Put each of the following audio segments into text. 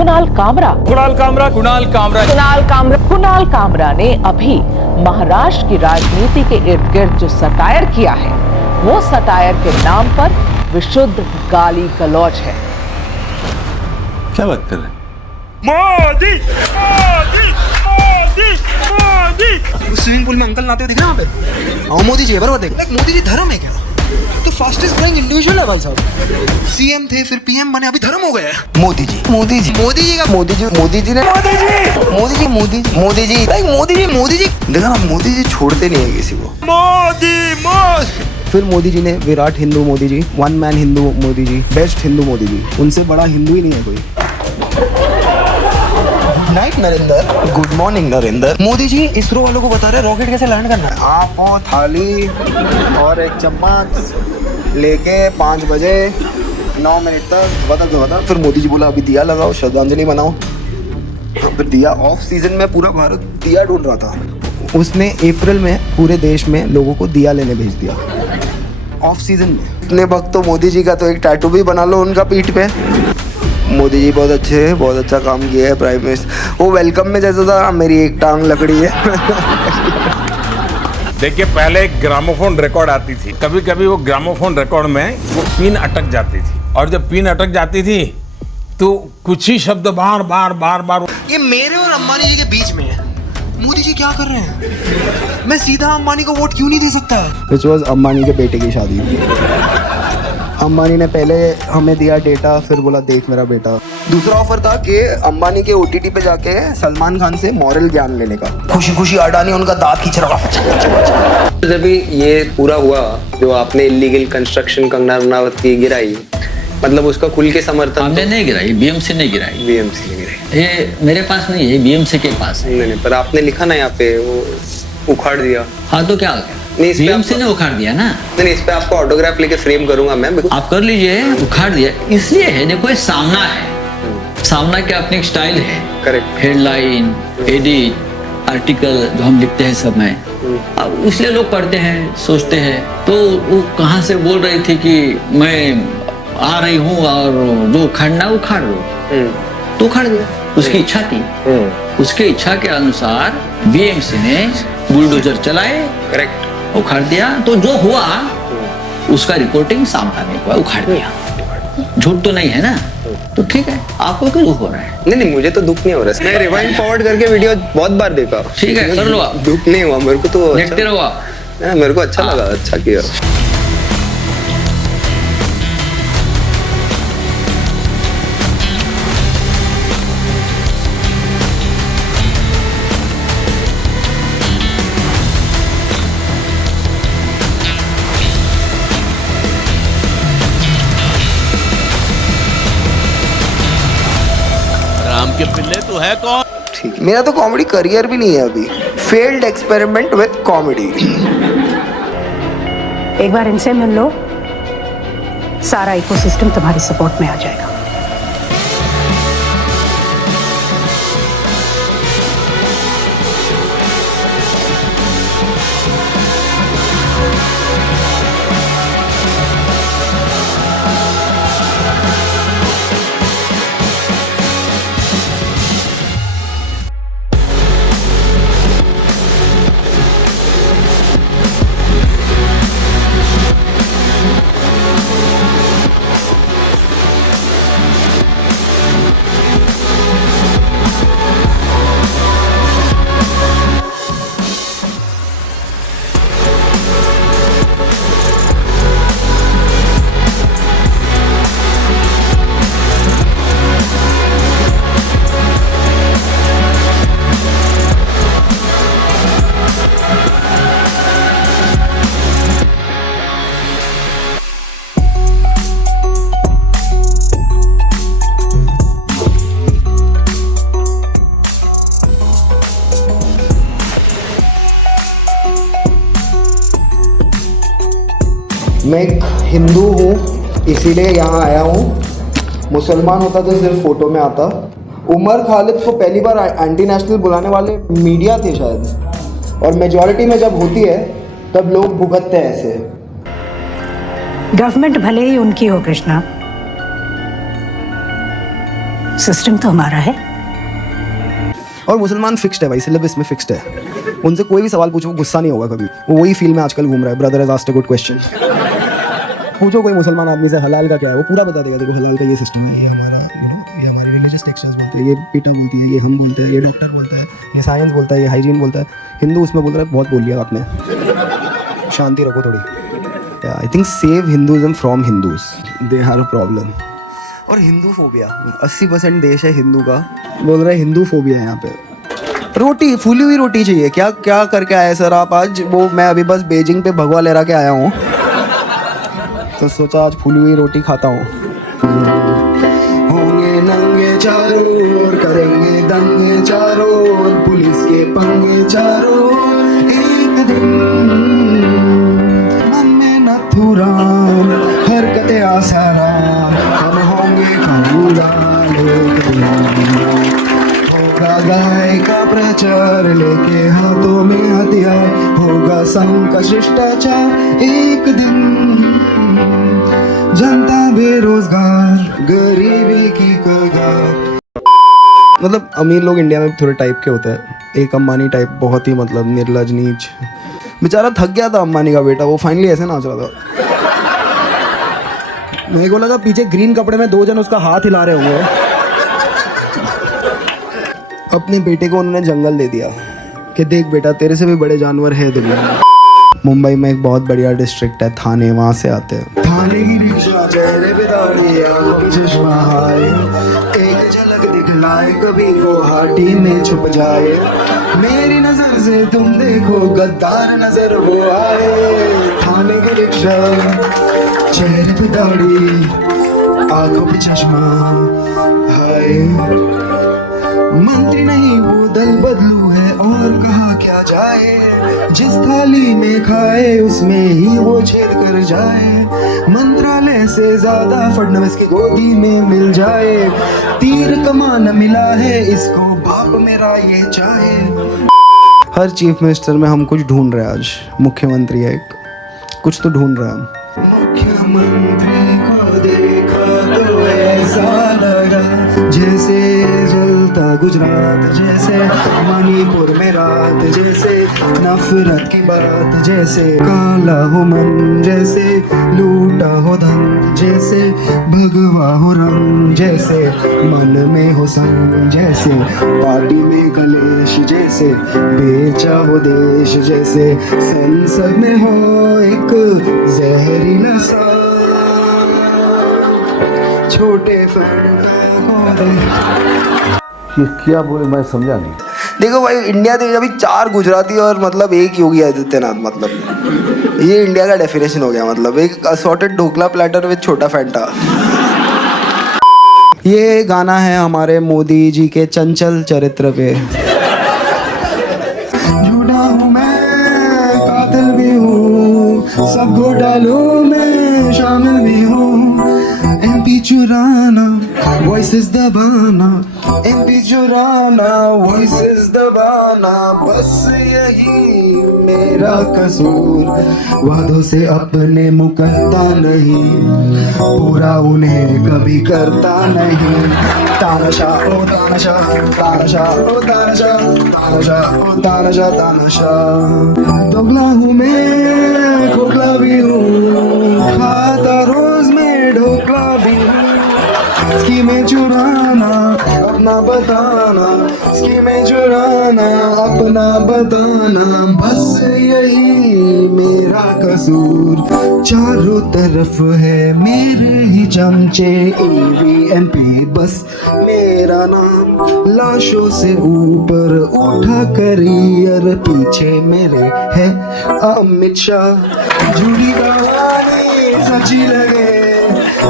कुणाल कामरा ने अभी महाराष्ट्र की राजनीति के इर्द गिर्द जो सटायर किया है, वो सटायर के नाम पर विशुद्ध गाली गलौज है। क्या बात कर रहे हैं? मोदी मोदी मोदी मोदी। स्विमिंग पूल में अंकल नहाते हुए दिख रहे हैं वहाँ पे? हाँ मोदी जी है, बराबर देख। मोदी जी धर्म है क्या? तो फास्टेस्ट ग्रोइंग इंडिविजुअल है भाई साहब। सीएम थे, फिर पीएम बने, अभी धर्म हो गया है। मोदी जी का मोदी जी देखा ना, मोदी जी छोड़ते नहीं है किसी को। फिर मोदी जी ने विराट हिंदू मोदी जी, वन मैन हिंदू मोदी जी, बेस्ट हिंदू मोदी जी, उनसे बड़ा हिंदू ही नहीं है कोई। Night Narendra, good morning Narendra. Modi ji ISRO वालों को बता रहे रॉकेट कैसे लैंड करना है। आपको थाली और एक चम्मच लेके 5 बजे 9 मिनट तक बता। फिर मोदी जी बोला अभी दिया लगाओ, श्रद्धांजलि बनाओ। फिर दिया ऑफ सीजन में पूरा भारत दिया ढूंढ रहा था, उसने अप्रैल में पूरे देश में लोगों को दिया लेने भेज दिया ऑफ सीजन में। इतने वक्त तो मोदी जी का तो एक टैटू भी बना लो उनका पीठ पे। मोदी जी बहुत अच्छे हैं, बहुत अच्छा काम किया है प्राइम मिनिस्टर। वो वेलकम में जैसा था, मेरी एक टांग लकड़ी है। देखिए, पहले एक ग्रामोफोन रिकॉर्ड आती थी, कभी कभी वो ग्रामोफोन रिकॉर्ड में वो पिन अटक जाती थी, और जब पिन अटक जाती थी तो कुछ ही शब्द बार बार ये मेरे और अंबानी जी के बीच में है। मोदी जी क्या कर रहे हैं? मैं सीधा अंबानी को वोट क्यों नहीं दे सकता? Which was अंबानी के बेटे की शादी। अंबानी ने पहले हमें दिया डेटा, फिर बोला देख मेरा बेटा। दूसरा ऑफर था कि अंबानी के OTT पे जाके सलमान खान से मॉरल ज्ञान लेने का। खुशी खुशी अडानी उनका दांत खींच रहा। जब ये पूरा हुआ, जो आपने इलीगल कंस्ट्रक्शन कंगना रनावत की गिराई, मतलब उसका खुल के समर्थन हमने नहीं गिराई, BMC ने गिराई। BMC ने गिराई। ये मेरे पास नहीं है, BMC के पास है। नहीं, पर आपने लिखा ना यहाँ पे, वो उखाड़ दिया। हाँ तो क्या हो गया? नहीं, BMC ने उखाड़ दिया ना। नहीं, इस पे आपको ऑटोग्राफ लेके फ्रेम करूंगा मैं। आप कर लीजिए, उखाड़ दिया इसलिए है, देखो ये सामना है, सामना के अपनी एक स्टाइल है। करेक्ट। हेडलाइन, एडिट, आर्टिकल जो हम लिखते हैं सब में, अब इसलिए लोग पढ़ते हैं, सोचते हैं। तो वो कहाँ से बोल रही थी कि मैं आ रही हूँ और जो उखाड़ना उखाड़ लो, तो उखाड़ दिया। उसकी इच्छा थी, उसके इच्छा के अनुसार BMC ने बुलडोजर चलाए, करेक्ट, उखाड़ दिया। तो जो हुआ उसका रिपोर्टिंग सामना नहीं हुआ, उखाड़ दिया। झूठ तो नहीं है ना, तो ठीक है। आपको क्यों दुख हो रहा है? नहीं, मुझे तो दुख नहीं हो रहा है। मैं रिवाइंड फॉरवर्ड करके वीडियो बहुत बार देखा। ठीक है, कर लो आप। दुख नहीं हुआ मेरे को, तो देखते रहो आप। मेरे को अच्छा लगा, अच्छा किया। राम के पिल्ले तू है कौन? ठीक, मेरा तो कॉमेडी करियर भी नहीं है अभी। Failed experiment with comedy. एक बार इनसे मिल लो, सारा इकोसिस्टम तुम्हारी सपोर्ट में आ जाएगा। मैं एक हिंदू हूँ, इसीलिए यहाँ आया हूँ। मुसलमान होता तो सिर्फ फोटो में आता। उमर खालिद को पहली बार एंटी नेशनल बुलाने वाले मीडिया थे शायद, और मेजॉरिटी में जब होती है तब लोग भुगतते हैं ऐसे। गवर्नमेंट भले ही उनकी हो कृष्णा, सिस्टम तो हमारा है। और मुसलमान फिक्स्ड है भाई, सिलेबस में फिक्स्ड है। उनसे कोई भी सवाल पूछो वो गुस्सा नहीं होगा कभी। वो वही फील में आजकल घूम रहा है, brother has asked a good question. पूछो कोई मुसलमान आदमी से हलाल का क्या है, वो पूरा बता देगा। देखो हलाल का ये सिस्टम है, ये हमारा ये हमारी रिलीजियस टेक्सचर्स बोलते हैं, ये पीटा बोलती है, ये हम बोलते हैं, ये डॉक्टर बोलता है, ये साइंस बोलता है, ये हाइजीन बोलता है। हिंदू उसमें बोल रहा है, बहुत बोल लिया आपने, शांति रखो थोड़ी। I think save Hinduism from Hindus, they have a problem. और हिंदू फोबिया 80% देश है हिंदू का, बोल रहे हैं हिंदू फोबिया है यहाँ पे। रोटी, फूली हुई रोटी चाहिए। क्या क्या करके आए सर आप आज? वो मैं अभी बस बीजिंग पे भगवा लहरा के आया हूँ, तो सोचा आज फूली हुई रोटी खाता हूँ। होंगे नंगे चारों ओर, करेंगे दंगे चारों ओर, पुलिस के पंगे चारों ओर, एक दिन मन में नथुराम, हरकतें आसाराम, हम होंगे खबूलाल, एक दिन होगा गाय का प्रचार, लेके हाथों में हथियार, होगा संघ का शिष्टाचार, एक दिन जनता बेरोजगार, गरीबी की कगार। मतलब अमीर लोग इंडिया में थोड़े टाइप के होते हैं। एक अंबानी टाइप, बहुत ही मतलब निर्लज नीच, बेचारा थक गया था अंबानी का बेटा, वो फाइनली ऐसे नाच रहा था। मेरे को लगा पीछे ग्रीन कपड़े में 2 जन उसका हाथ हिला रहे होंगे। अपने बेटे को उन्होंने जंगल दे दिया कि देख बेटा तेरे से भी बड़े जानवर है दुनिया में। मुंबई में एक बहुत बढ़िया डिस्ट्रिक्ट है थाने, वहाँ से आते हैं। थाने की रिक्शा, चेहरे पे दाढ़ी, आंखों में चश्मा है, एक झलक दिखलाए कभी वो हाटी में छुप जाए, मेरी नजर से तुम देखो गद्दार नजर वो आए। थाने की रिक्शा, चेहरे पे दाढ़ी, आंखों पे चश्मा है, मंत्री नहीं वो दल बदलू है, और कहा क्या जाए, जिस थाली में खाए उसमें ही वो छेद कर जाए, मंत्रालय से ज्यादा फडणवीस की गोदी में मिल जाए, तीर कमान मिला है इसको बाप मेरा ये चाहे। हर चीफ मिनिस्टर में हम कुछ ढूंढ रहे हैं। आज मुख्यमंत्री है एक, कुछ तो ढूंढ रहे हैं हम। मुख्यमंत्री को देखा तो ऐसा लगा जैसे जलता गुजरात, जैसे मणिपुर में रात, जैसे नफरत की बात, जैसे काला हो मन, जैसे लूटा हो धन, जैसे भगवा हो रंग, जैसे मन में हो संग, जैसे पार्टी में कलेश, जैसे बेचा हो देश, जैसे संसद में हो एक जहरीला सा छोटे फंडा को ये क्या बोले मैं समझा नहीं। देखो भाई इंडिया देख अभी 4 गुजराती और मतलब एक योगी आदित्यनाथ, मतलब ये इंडिया का डेफिनेशन हो गया। मतलब एक असॉर्टेड ढोकला प्लेटर विद छोटा फैंटा। ये गाना है हमारे मोदी जी के चंचल चरित्र पे। झूठा हूँ मैं, कातिल भी हूँ, सब घोटालों में शामिल भी हूँ, एमपी चुराना, वॉइसेस दबाना, एमपी चुराना, वॉइसेस दबाना, बस यही मेरा कसूर, वादों से अपने मुकरता नहीं, पूरा उन्हें कभी करता नहीं। तानाशाह ओ तानाशाह, तानाशाह ओ तानाशाह, तानाशाह ओ तानाशाह, तानाशाह। दोगला हूँ मैं, खोखला भी हूँ, खाता रोज में ढोकला भी हूँ, स्कीमें चुराना अपना बताना, स्कीमें चुराना अपना बताना, बस यही मेरा कसूर, चारों तरफ है मेरे ही चमचे, EVMP बस मेरा नाम, लाशों से ऊपर उठा करियर, पीछे मेरे है अमित शाह। झूठी कहानी सच्ची लगे,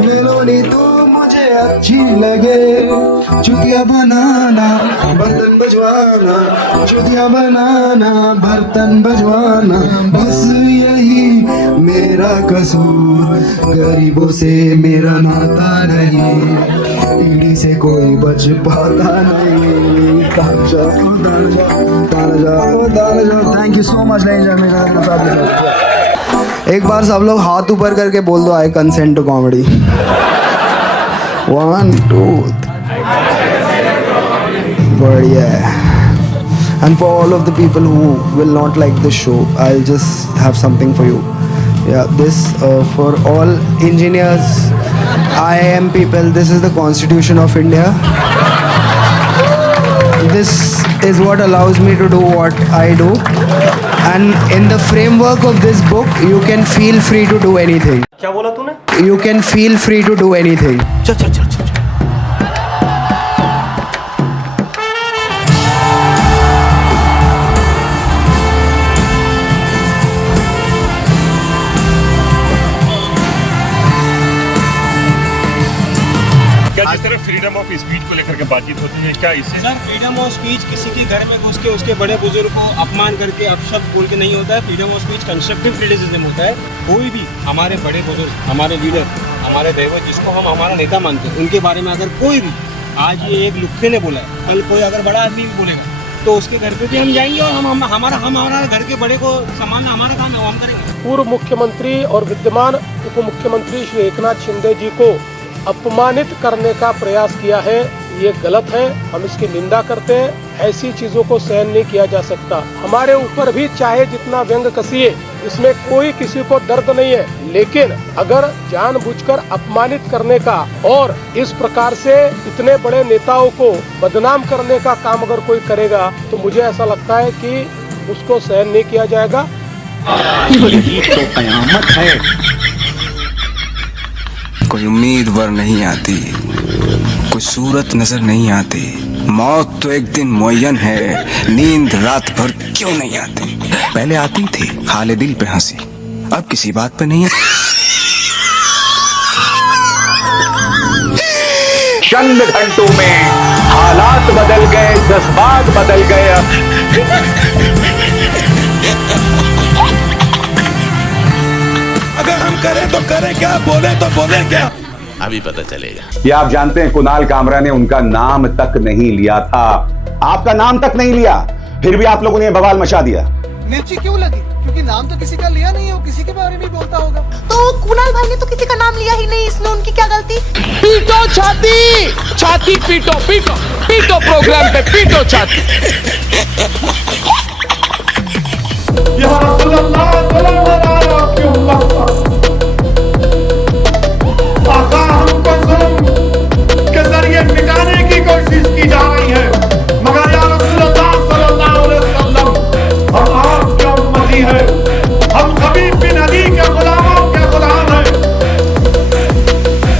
मेलोनी तो मुझे अच्छी लगे, चुतिया बनाना बर्तन बजवाना, चुतिया बनाना बर्तन बजवाना, बस यही मेरा कसूर, गरीबों से मेरा नाता नहीं, ईडी से कोई बच पाता नहीं। Thank you so much. एक बार सब लोग हाथ ऊपर करके बोल दो आई कंसेंट टू कॉमेडी। 1 2 बढ़िया है. And for all of the people who will not like the show, I'll just have something for you. Yeah, this for all engineers, IIM people, this is the Constitution of India. This is what allows me to do what I do. And in the framework of this book, you can feel free to do anything. क्या बोला तूने? You can feel free to do anything. चल. क्या जिस तरह freedom of speech को लेकर के बातचीत होती है, क्या इससे सर फ्रीडम ऑफ स्पीच किसी के घर में घुस के उसके बड़े बुजुर्ग को अपमान करके अपशब्द बोल के नहीं होता है. Freedom of speech constructive criticism होता है. कोई भी हमारे बड़े बुजुर्ग, हमारे लीडर, हमारे दैवत जिसको हम हमारा नेता मानते हैं, उनके बारे में अगर कोई भी आज ये एक लुक्खे ने बोला है, कल कोई अगर बड़ा आदमी भी बोलेगा तो उसके घर पे भी हम जाएंगे और हम हमारा घर के बड़े को सम्मान, हमारा काम है वो हम करेंगे. पूर्व मुख्यमंत्री और विद्यमान उप मुख्यमंत्री श्री एकनाथ शिंदे जी को अपमानित करने का प्रयास किया है, ये गलत है. हम इसकी निंदा करते हैं. ऐसी चीजों को सहन नहीं किया जा सकता. हमारे ऊपर भी चाहे जितना व्यंग कसिए, इसमें कोई किसी को दर्द नहीं है, लेकिन अगर जानबूझकर अपमानित करने का और इस प्रकार से इतने बड़े नेताओं को बदनाम करने का काम अगर कोई करेगा तो मुझे ऐसा लगता है कि उसको सहन नहीं किया जाएगा. तो कयामत है. कोई उम्मीदवार नहीं आती, कोई सूरत नजर नहीं आती. मौत तो एक दिन मुअय्यन है, नींद रात भर क्यों नहीं आती. पहले आती थी हाले दिल पे हंसी, अब किसी बात पे नहीं है. चंद घंटों में हालात बदल गए, जज्बात बदल गए. अगर हम करें तो करें क्या, बोले तो बोले क्या, अभी पता चलेगा. ये आप जानते हैं कुणाल कामरा ने उनका नाम तक नहीं लिया था, आपका नाम तक नहीं लिया, फिर भी आप लोगों ने बवाल मचा दिया. मिर्ची क्यों लगी? क्योंकि नाम तो किसी का लिया नहीं है, वो किसी के बारे में बोलता होगा. तो कुणाल भाई ने तो किसी का नाम लिया ही नहीं, इसमें उनकी क्या गलती? पीटो छाती, छाती पीटो पीटो पीटो, प्रोग्राम पे पीटो छाती. के जरिए मिटाने की कोशिश की जा रही है, मगर या रसूलुल्लाह सल्लल्लाहु अलैहि वसल्लम, हम आपके उम्मती हैं, हम हबीब बिन अली के गुलामों के गुलाम हैं.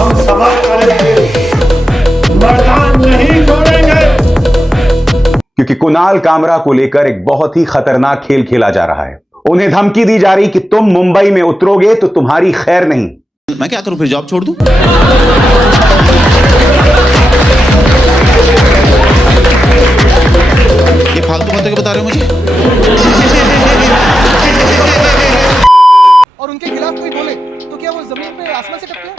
हम सबर करेंगे, मैदान नहीं छोड़ेंगे. क्योंकि कुणाल कामरा को लेकर एक बहुत ही खतरनाक खेल खेला जा रहा है. उन्हें धमकी दी जा रही कि तुम मुंबई में उतरोगे तो तुम्हारी खैर नहीं. मैं क्या करूं, फिर जॉब छोड़ दूं? ये फालतू बातें बता रहे हो मुझे. और उनके खिलाफ कोई बोले तो क्या वो जमीन पे आसमान से टपके?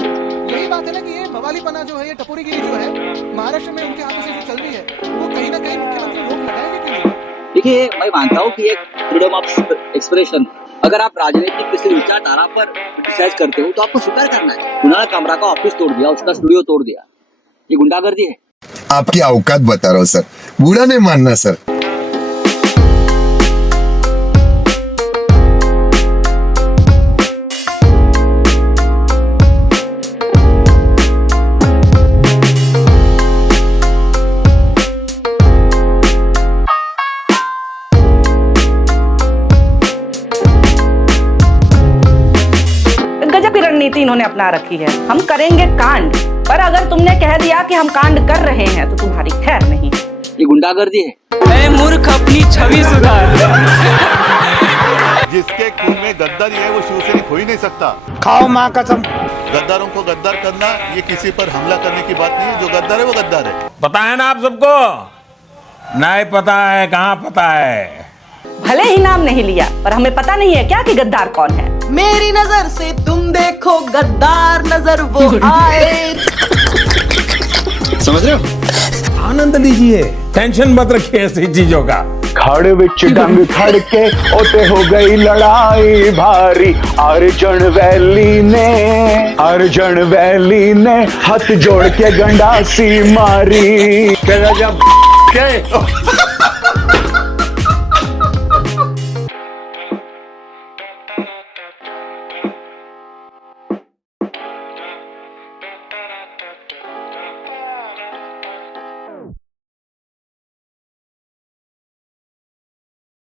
यही बात है ना कि ये बवालीपना जो है, ये टपोरीगिरी जो है महाराष्ट्र में उनके हाथों से जो चल रही है, वो कहीं ना कहीं मुख्यमंत्री रोक लगाएंगे कि नहीं? देखिए, मैं मानता हूँ कि एक फ्रीडम ऑफ एक्सप्रेशन, अगर आप राजनीतिक किसी विचारधारा पर क्रिटिसाइज करते हो तो आपको स्वीकार करना है. कुणाल कामरा का ऑफिस तोड़ दिया, उसका स्टूडियो तोड़ दिया, ये गुंडागर्दी है. आपकी औकात बता रहा हूँ सर, बुरा नहीं मानना सर. रणनीति इन्होंने अपना रखी है. हम करेंगे कांड, पर अगर तुमने कह दिया कि हम कांड कर रहे हैं तो तुम्हारी खैर नहीं. ये गुंडागर्दी है. मैं मूर्ख अपनी छवि सुधार. जिसके खून में गद्दारी है वो शिवसैनिक हो ही नहीं सकता. खाओ माँ कसम. गद्दारों को गद्दार करना ये किसी पर हमला करने की बात नहीं है. जो गद्दार है वो गद्दार है. पता है ना आप सबको? नहीं पता है, कहाँ पता है. भले ही नाम नहीं लिया, पर हमें पता नहीं है क्या कि गद्दार कौन है. मेरी नजर से तुम देखो गद्दार नजर वो आए. समझ रहे हो? आनंद लीजिए, टेंशन मत रखिए ऐसी चीजों का. खड़ विच डंग खड़ के ओते हो गई लड़ाई भारी. अर्जन वैली ने हाथ जोड़ के गंडासी मारी. जब क्या है?